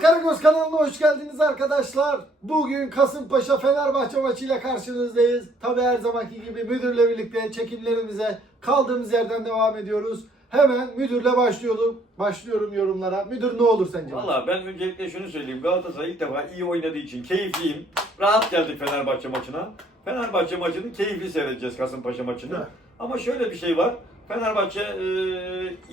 Anıl Karagöz kanalına hoş geldiniz arkadaşlar. Bugün Kasımpaşa Fenerbahçe maçıyla karşınızdayız. Tabi her zamanki gibi müdürle birlikte çekimlerimize kaldığımız yerden devam ediyoruz. Hemen müdürle başlıyorum. Başlıyorum yorumlara. Müdür ne olur sence? Valla ben öncelikle şunu söyleyeyim. Galatasaray ilk defa iyi oynadığı için keyifliyim. Rahat geldik Fenerbahçe maçına. Fenerbahçe maçını keyifli seyredeceğiz Kasımpaşa maçını. Evet. Ama şöyle bir şey var. Fenerbahçe e,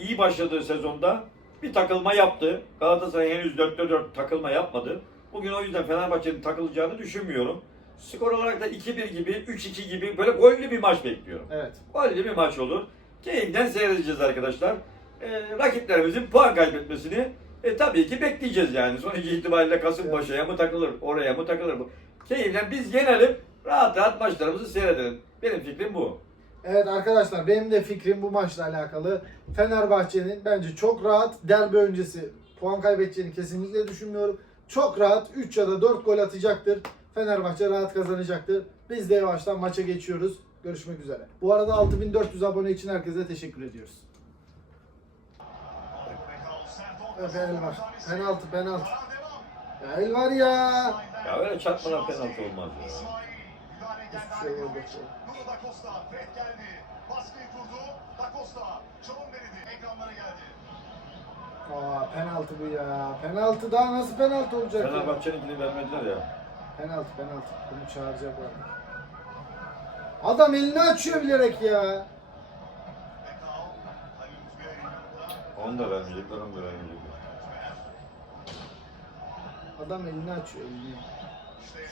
iyi başladığı sezonda bir takılma yaptı. Galatasaray henüz 4'te 4 takılma yapmadı. Bugün o yüzden Fenerbahçe'nin takılacağını düşünmüyorum. Skor olarak da 2-1 gibi, 3-2 gibi böyle gollü bir maç bekliyorum. Evet. Gollü bir maç olur. Keyiften seyredeceğiz arkadaşlar. Ee, rakiplerimizin puan kaybetmesini e, tabii ki bekleyeceğiz yani. Sonuç itibariyle Kasımpaşa'ya mı takılır, oraya mı takılır? bu? Keyiften biz yenelim, rahat rahat maçlarımızı seyredelim. Benim fikrim bu. Evet arkadaşlar benim de fikrim bu maçla alakalı. Fenerbahçe'nin bence çok rahat derbi öncesi puan kaybedeceğini kesinlikle düşünmüyorum. Çok rahat 3 ya da 4 gol atacaktır. Fenerbahçe rahat kazanacaktır. Biz de yavaştan maça geçiyoruz. Görüşmek üzere. Bu arada 6400 abone için herkese teşekkür ediyoruz. Evet. Penaltı penaltı. Ya el var ya. Ya öyle çarpmadan penaltı olmaz ya. Hiçbir şey. Nuno da Costa, Fred geldi. Baskıyı kurdu. Da Costa, çalım verdi. Ekranlara geldi. Aa penaltı bu ya. Penaltı daha nasıl penaltı olacak ya? Fenerbahçe'ninkini vermediler ya. Penaltı penaltı. Bunu çağıracaklar. Adam elini açıyor bilerek ya. Bekao, Halil Üzgü'ye yanında. Onu da vermeyecekler, onu da vermeyecekler. Adam elini açıyor elini.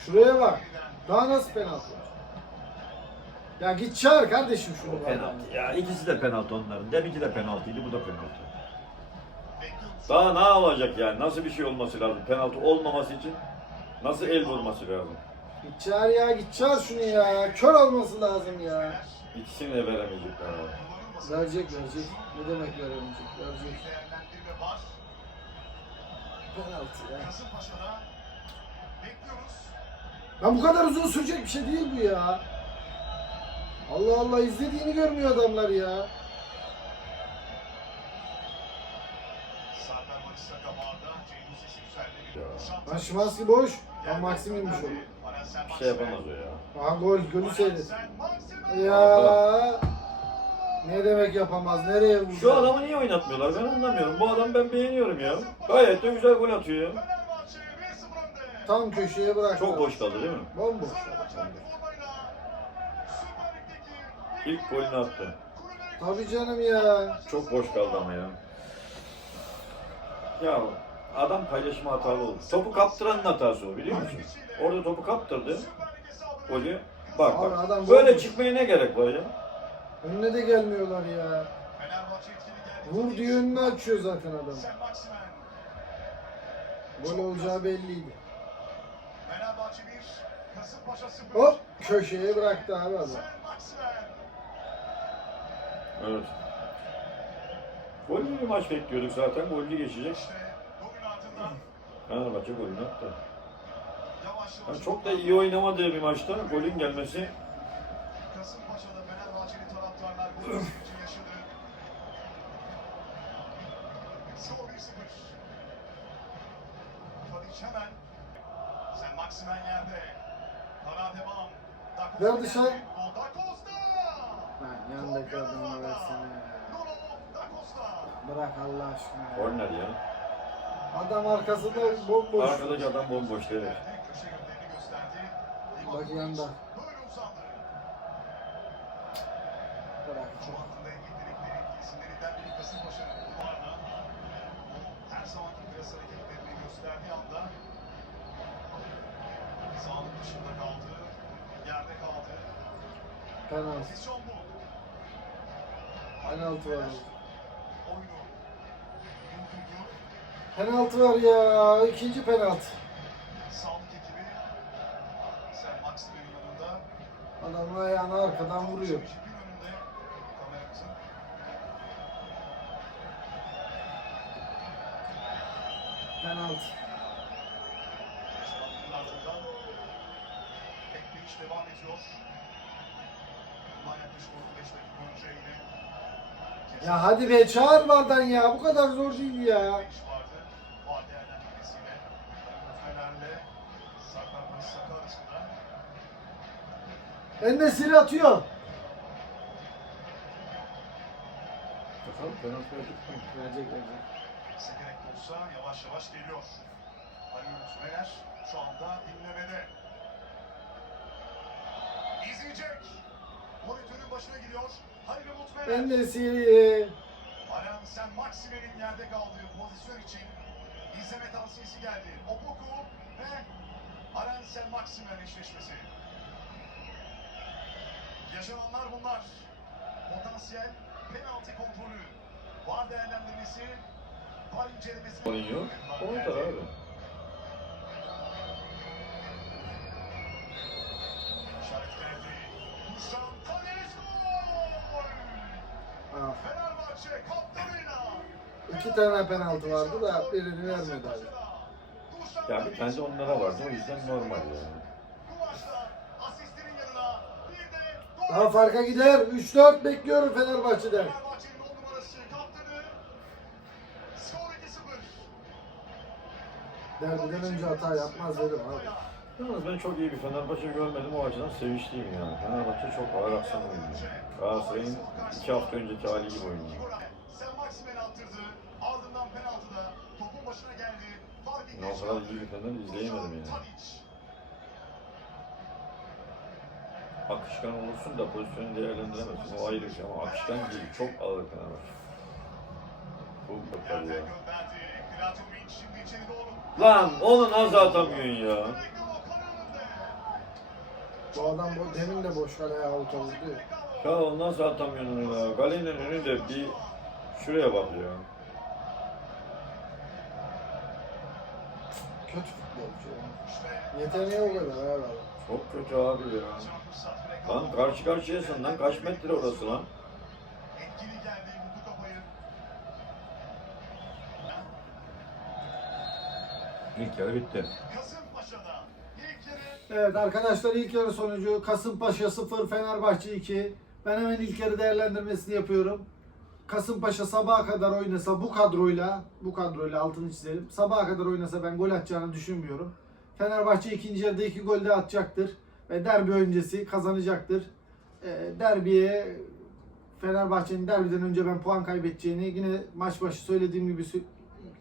Şuraya bak. Daha nasıl penaltı? Ya git çağır kardeşim şunu. O penaltı ya. İkisi de penaltı onların. Deminki de penaltıydı, bu da penaltı. Daha ne olacak yani? Nasıl bir şey olması lazım? Penaltı olmaması için nasıl el vurması lazım? Git çağır ya git çağır şunu ya. Kör olması lazım ya. İkisini de veremeyecekler abi. Verecek verecek. Ne demek veremeyecek? Verecek. Penaltı ya. Bekliyoruz. Lan bu kadar uzun sürecek bir şey değil bu ya. Allah Allah izlediğini görmüyor adamlar ya. Sarper sesi yükseldi. Lan Şimanski boş. Lan Maksim'inmiş o. Bir şey yapamaz o ya. Aha gol, golü seyret. Ya ne demek yapamaz? Nereye vurdu? Şu adamı niye oynatmıyorlar ben anlamıyorum. Bu adam ben beğeniyorum ya. Gayet de güzel gol atıyor ya. Fenerbahçe 1-0 önde. Tam köşeye bırak. Çok boş kaldı değil mi? Bomboş. Lig'deki İlk golünü attı. Tabii canım ya. Çok boş kaldı ama ya. Ya adam paylaşma hatalı oldu. Topu kaptıranın hatası o biliyor musun? Orada topu kaptırdı. Golü. Bak Abi bak. adam Böyle bomboş. çıkmaya ne gerek var ya? Önüne de gelmiyorlar ya. Vur diye önünü açıyor zaten adam. Gol olacağı belliydi. Fenerbahçe 1, Kasımpaşa 0. Hop köşeye bıraktı abi adam. Evet. Gollü bir maç bekliyorduk zaten. Gollü geçecek. Fenerbahçe golünü attı. yavaş Yani yavaş. çok da iyi oynamadığı bir maçta golün gelmesi Kasımpaşa'da Fenerbahçeli taraftarlar gol sevinci yaşadı. Skor 1-0. Tadiç hemen. Maximen yerde. Da Costa Ver dışarı. geldi. Da Costa. Lan yanındaki adamı versene. Costa. Bırak Allah aşkına. ya. korner ya. Adam arkasında bomboş. Arkadaki adam bomboş gösterdi. Bak yanda. Bırak. Her zamanki klas hareketlerini gösterdiği sağlık dışında kaldı. Yerde kaldı. Penaltı. Pozisyon bu. Penaltı var. Oyunu. Penaltı var ya. İkinci penaltı. Sağlık ekibi Sen Maximen'in yanında. Adamın ayağını arkadan vuruyor. Penaltı. Bekleyiş devam ediyor. Yaklaşık 15 dakika önce yine Ya hadi be çağır vardan ya. Bu kadar zor değil ya. arasında. Enesiri atıyor. Bakalım penaltı verecek mi? Verecek verecek. Sekerek de olsa yavaş yavaş geliyor. Umut Meler şu anda dinlemede. İzleyecek. Monitörün başına gidiyor. Halil Umut Meler. Enesiri. Alan Sen Maksime'nin yerde kaldığı pozisyon için izleme tavsiyesi geldi. Opoku ve Alan Sen Maksime'nin eşleşmesi. Yaşananlar bunlar. Potansiyel penaltı kontrolü. Var değerlendirmesi. Var incelemesi. Oynuyor. Orada abi. Kaptanıyla. iki tane penaltı vardı da birini vermedi abi. Ya bir tane de onlara vardı o yüzden normal yani. Bu maçta asistlerin yanına bir de gol. Daha farka gider. 3-4 bekliyorum Fenerbahçe'den. Fenerbahçe'nin on numarası kaptanı. Skor 2-0. Derbiden önce hata yapmaz dedim abi. Yalnız ben çok iyi bir Fenerbahçe görmedim o açıdan sevinçliyim yani. Fenerbahçe çok ağır aksan oynuyor. Galatasaray'ın iki hafta önceki hali gibi oynuyor. Sen Maksimen attırdı. Ardından penaltıda topun başına geldi. Fark Ya o kadar iyi bir Fener izleyemedim yani. Akışkan olursun da pozisyonu değerlendiremezsin. O ayrı şey ama akışkan değil. Çok ağır Fenerbahçe. Bakar Yerden ya. Lan onu nasıl atamıyorsun ya? Bu adam bu demin de boş kaleye out oldu. Ya onu nasıl atamıyorsun ya? Galenin önü de bir şuraya bak ya. Kötü futbolcu ya. Yeteneği o kadar herhalde. Çok kötü abi ya. Lan karşı karşıyasın lan kaç metre orası lan? Vurdu. İlk yarı bitti. Evet arkadaşlar ilk yarı sonucu Kasımpaşa 0 Fenerbahçe 2. Ben hemen ilk yarı değerlendirmesini yapıyorum. Kasımpaşa sabaha kadar oynasa bu kadroyla, bu kadroyla altını çizelim. Sabaha kadar oynasa ben gol atacağını düşünmüyorum. Fenerbahçe ikinci yarıda iki gol de atacaktır. Ve derbi öncesi kazanacaktır. Ee, derbiye Fenerbahçe'nin derbiden önce ben puan kaybedeceğini yine maç başı söylediğim gibi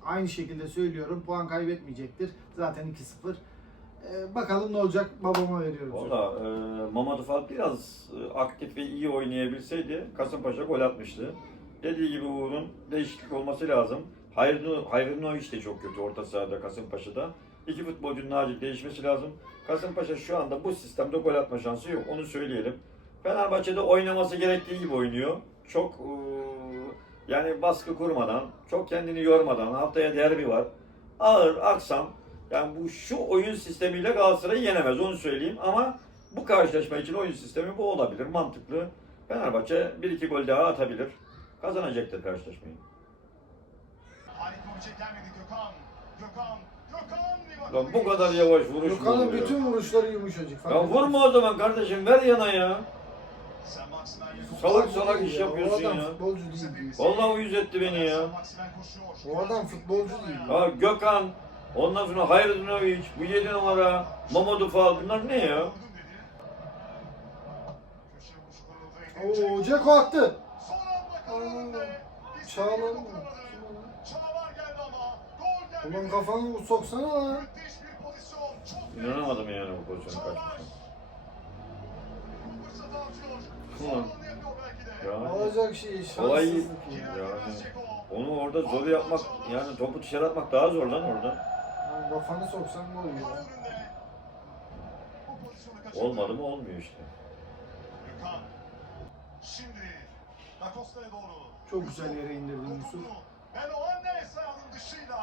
aynı şekilde söylüyorum. Puan kaybetmeyecektir. Zaten 2-0. Ee, bakalım ne olacak babama veriyorum. Valla e, Mamadou Fall biraz e, aktif ve iyi oynayabilseydi Kasımpaşa gol atmıştı. Dediği gibi Uğur'un değişiklik olması lazım. Hayrını, Hayrını işte çok kötü orta sahada Kasımpaşa'da. İki futbolcunun acil değişmesi lazım. Kasımpaşa şu anda bu sistemde gol atma şansı yok. Onu söyleyelim. Fenerbahçe'de oynaması gerektiği gibi oynuyor. Çok e, yani baskı kurmadan, çok kendini yormadan haftaya derbi var. Ağır, aksam yani bu şu oyun sistemiyle Galatasaray'ı yenemez onu söyleyeyim ama bu karşılaşma için oyun sistemi bu olabilir. Mantıklı. Fenerbahçe 1-2 gol daha atabilir. Kazanacaktır karşılaşmayı. Halikovic'e gelmedi Gökhan. Gökhan. Gökhan. Lan bu kadar yavaş vuruş mu Gökhan'ın ya? bütün vuruşları yumuşacık. Ya vurma o zaman kardeşim ver yana ya. Salak salak iş O yapıyorsun adam ya. futbolcu değil. Vallahi uyuz etti beni ya. O adam futbolcu değil. Ha Gökhan, ondan sonra Hayredinovic, bu 7 numara, Mamadou Fall bunlar ne ya? Oo Ceko attı. Geldi. Ulan kafanı soksana lan. İnanamadım yani bu pozisyona Çağlar. kaçmasına. Bu fırsatı harcıyor. Ulan. Sonunu yapıyor belki de. Ya Alacak şey Olay- şanssızlık ya. Girer Yani onu orada zor yapmak, yani topu dışarı atmak daha zor lan orada. Lan Kafanı soksan ne oluyor? Bu. Olmadı mı olmuyor işte. Şimdi Da Costa'ya doğru. Çok güzel yere indirdin Yusuf. Benoannes ayağının dışıyla.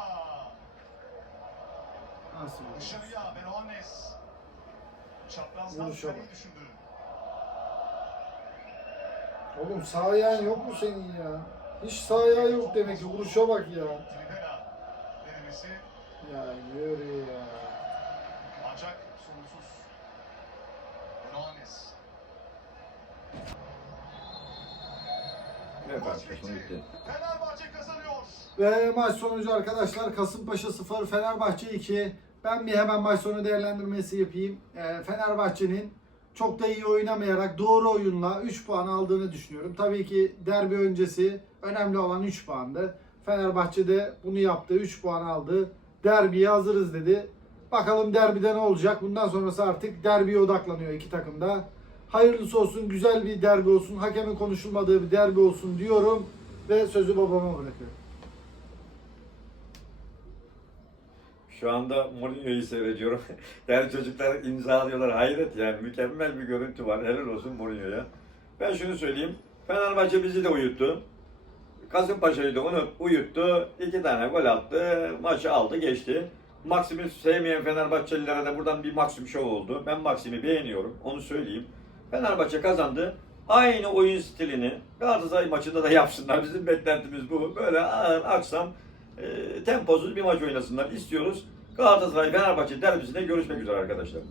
Nasıl olur? Dışarıya Benoannes. Çaprazdan kaleyi bak. düşündü. Oğlum sağ ayağın yok mu senin ya? Hiç sağ ayağı yok demek ki. Vuruşa bak ya. Trivela denemesi Ya yürü ya. ancak sorunsuz. Benoannes. Evet Maç bitti. Fenerbahçe kazanıyor. Ve maç sonucu arkadaşlar Kasımpaşa 0, Fenerbahçe 2. Ben bir hemen maç sonu değerlendirmesi yapayım. Ee, Fenerbahçe'nin çok da iyi oynamayarak doğru oyunla 3 puan aldığını düşünüyorum. Tabii ki derbi öncesi önemli olan 3 puandı. Fenerbahçe de bunu yaptı. 3 puan aldı. Derbiye hazırız dedi. Bakalım derbide ne olacak? Bundan sonrası artık derbiye odaklanıyor iki takım da. Hayırlısı olsun, güzel bir derbi olsun, hakemin konuşulmadığı bir derbi olsun diyorum ve sözü babama bırakıyorum. Şu anda Mourinho'yu seyrediyorum. yani çocuklar imzalıyorlar. Hayret yani. Mükemmel bir görüntü var. Helal olsun Mourinho'ya. Ben şunu söyleyeyim. Fenerbahçe bizi de uyuttu. Kasımpaşa'yı da onu uyuttu. İki tane gol attı. Maçı aldı geçti. Maksim'i sevmeyen Fenerbahçelilere de buradan bir Maksim şov oldu. Ben Maksim'i beğeniyorum. Onu söyleyeyim. Fenerbahçe kazandı. Aynı oyun stilini Galatasaray maçında da yapsınlar. Bizim beklentimiz bu. Böyle ağır aksam e, temposuz bir maç oynasınlar istiyoruz. Galatasaray Fenerbahçe derbisinde görüşmek üzere arkadaşlar.